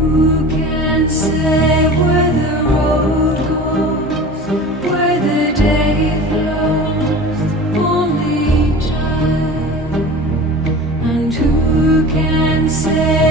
Who can say where the road goes, where the day flows? Only time. And who can say